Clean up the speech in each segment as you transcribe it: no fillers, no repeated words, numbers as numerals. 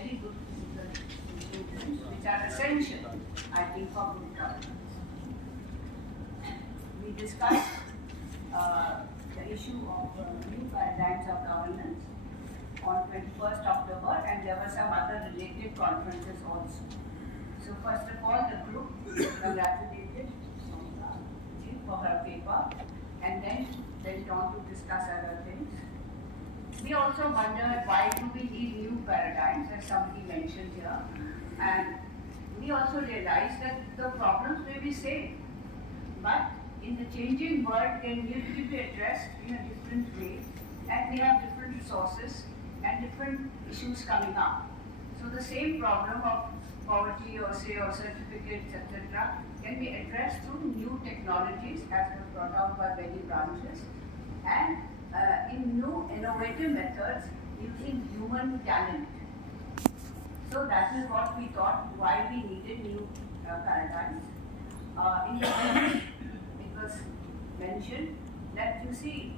very good physical improvements which are essential, I think, for good governance. We discussed the issue of new paradigms of governance on 21st October, and there were some other related conferences also. So first of all, the group congratulated for her paper and then went on to discuss other things. We also wondered why do we need new paradigms, as somebody mentioned here, and we also realized that the problems may be same, but in the changing world they need to be addressed in a different way, and we have different resources and different issues coming up. So the same problem of poverty or say or certificates, etc., can be addressed through new technologies as was brought out by many branches, and in new innovative methods using human talent. So that is what we thought why we needed new paradigms. In the beginning, it was mentioned that you see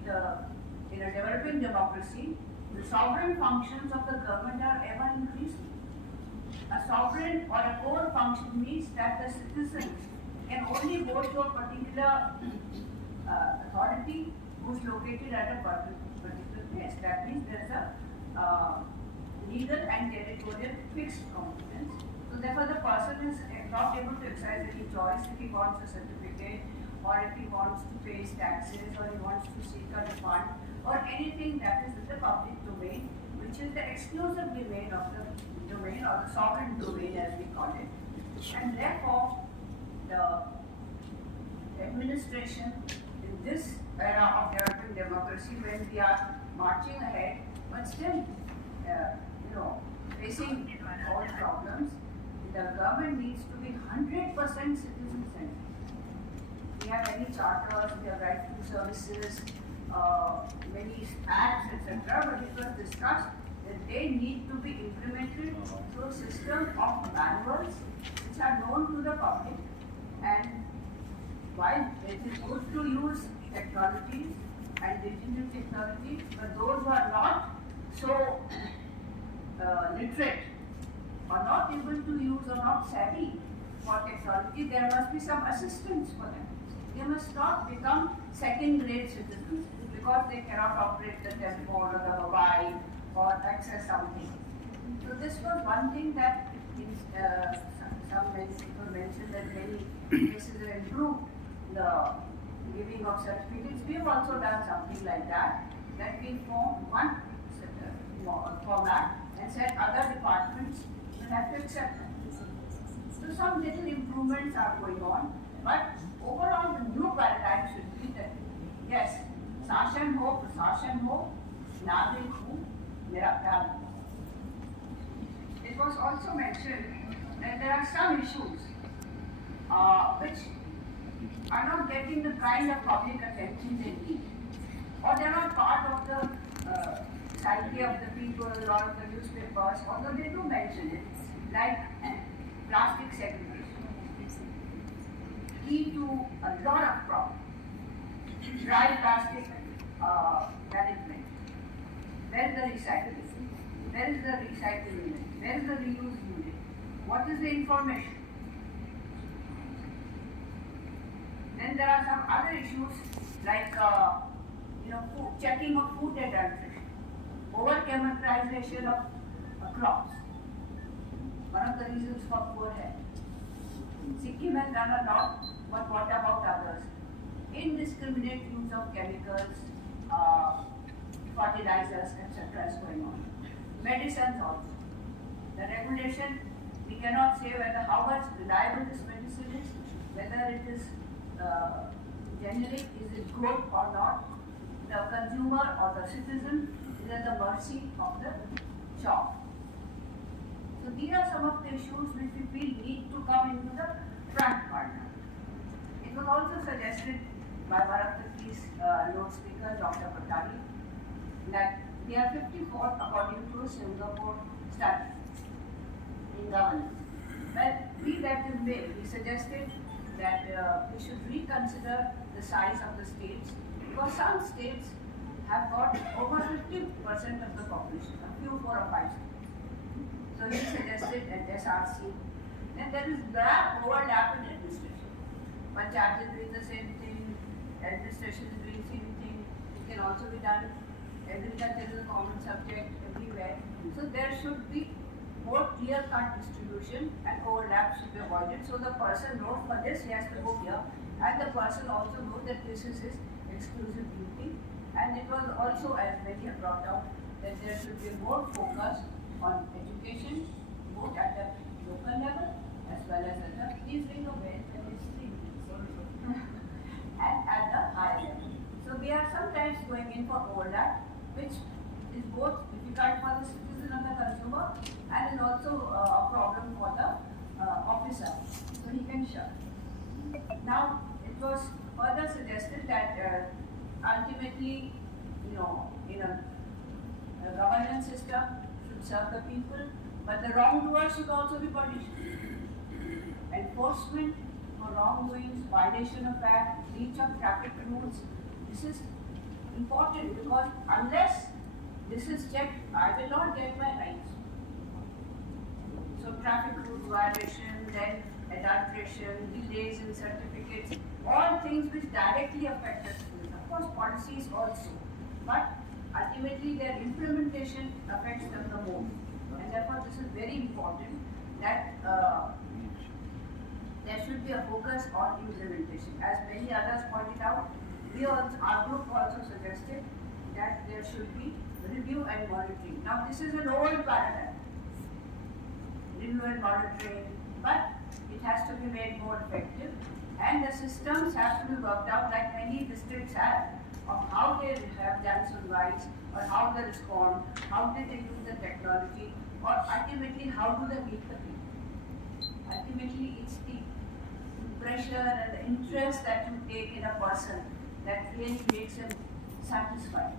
in a developing democracy, the sovereign functions of the government are ever increasing. A sovereign or a core function means that the citizens can only go to a particular authority who is located at a particular place. That means there is a legal and territorial fixed competence. So therefore the person is not able to exercise any choice if he wants a certificate, or if he wants to pay his taxes, or he wants to seek a refund, or anything that is in the public domain, which is the exclusive domain of the domain or the sovereign domain as we call it. And therefore the administration in this era of developing democracy, when we are marching ahead but still facing all problems, the government needs to be 100% citizen-centered. We have many charters, we have right to services, many acts, etc., but it was discussed that they need to be implemented through a system of manuals which are known to the public. And while it is good to use technologies and digital technologies, but those who are not so literate or not able to use or not savvy for technology, there must be some assistance for them. They must not become second-grade citizens because they cannot operate the telephone or the mobile or access something. So this was one thing that some people mentioned that many places have improved the giving of certificates. We have also done something like that, that we formed one format and said other departments will have to accept them. So some little improvements are going on, but overall the new paradigm should be that yes, शासन हो प्रशासन हो नागरिक हूँ मेरा प्यार. It was also mentioned that there are some issues which are not getting the kind of public attention they need, or they are not part of the psyche of the people or of the newspapers, although they do mention it, like plastic segregation, key to a lot of problems. Dry plastic management. Where is the recycling? Where is the recycling unit? Where is the reuse unit? What is the information? Then there are some other issues like food, checking of food adulteration, over chemicalization of crops. One of the reasons for poor health. Sikkim has done a lot, but what about others? Indiscriminate use of chemicals, fertilizers, etc. is going on. Medicines also. The regulation, we cannot say whether how much reliable this medicine is, whether it is generic, is it good or not. The consumer or the citizen is at the mercy of the shop. So these are some of the issues which we feel need to come into the front burner. It was also suggested by one of the key note speakers, Dr. Patani, that we are 54th according to a Singapore study in governance. Well, we that is made, we suggested that we should reconsider the size of the states, because some states have got over 50% of the population, a few 4 or 5 states. So So he suggested an SRC. Then there is that overlap in administration. Panchayat is doing the same thing, administration is doing the same thing. It can also be done. Agriculture is a common subject everywhere. So there should be more clear-cut distribution and overlap should be avoided. So the person knows for this he has to go here, and the person also knows that this is his exclusive duty. And it was also, as many have brought out, that there should be more focus on education, both at the local level as well as at the please ring a bell and listening and at the higher level. So we are sometimes going in for overlap, which is both difficult for the citizen and the consumer, and is also a problem for the officer. So he can shut. Now it was further suggested that ultimately, in a governance system should serve the people, but the wrongdoer should also be punished. Enforcement for wrongdoings, violation of act, breach of traffic rules. This is important because unless this is checked, I will not get my rights. So traffic rules violation, then adulteration, delays in certificates, all things which directly affect the students. Of course, policies also, but ultimately their implementation affects them the most. And therefore, this is very important that there should be a focus on implementation. As many others pointed out, our group also suggested that there should be review and monitoring. Now, this is an old paradigm, review and monitoring, but it has to be made more effective, and the systems have to be worked out like many districts have, of how they have done sunrise, or how they respond, how did they use the technology, or ultimately how do they meet the people. Ultimately, it's the pressure and the interest that you take in a person that really makes him satisfied.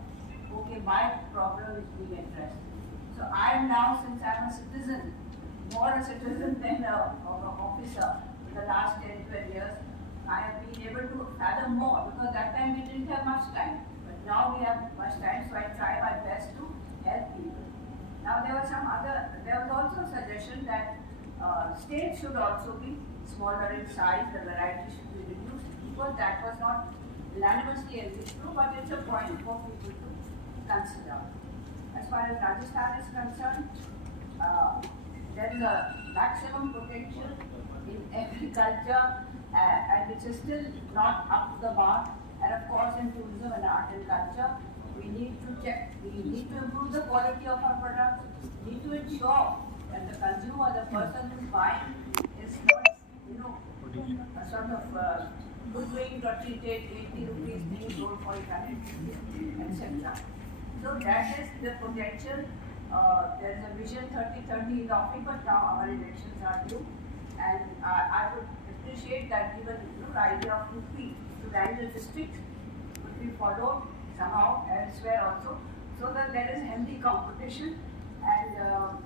Okay, my problem is being addressed. So I am now, since I am a citizen, more a citizen than an officer in the last 10-12 years, I have been able to fathom more, because that time we didn't have much time. But now we have much time, so I try my best to help people. Now there was also a suggestion that states should also be smaller in size, the variety should be reduced, because that was not unanimously agreed to, but it's a point for people to consider. As far as Rajasthan is concerned, there is a maximum potential in agriculture and which is still not up to the mark. And of course, in tourism and art and culture, we need to check, we need to improve the quality of our products, we need to ensure that the consumer, the person who is buying, is not, a sort of hoodwinked or treated 80 rupees being sold for 800, etc. So that is the potential. There is a vision 30-30 in the offing, but now our elections are due, and I would appreciate that even the idea of UP to Rangel districts would be followed somehow elsewhere also, so that there is healthy competition. And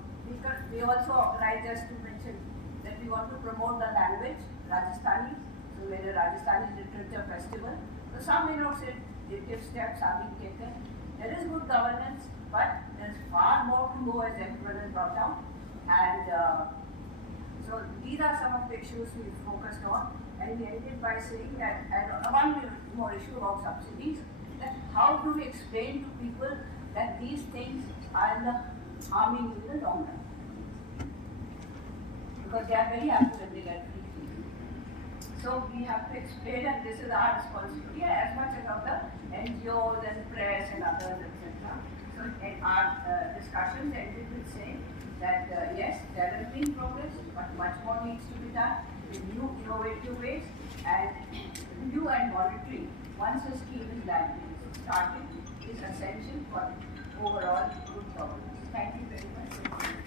we also organize, just to mention, that we want to promote the language Rajasthani. So there is a Rajasthani Literature Festival. So some innovative steps are being taken. There is good governance, but there is far more to go, as everyone has brought out. And so these are some of the issues we focused on. And we ended by saying that, and one more issue about subsidies, that how do we explain to people that these things are harming in the long run? Because they are very happy when they get free. So we have to explain, and this is our responsibility as much as of the NGOs and press and others, etc. So in our discussions ended with saying that yes, there has been progress, but much more needs to be done in new innovative ways, and review and monitoring once a scheme is started is essential for overall good governance. Thank you very much.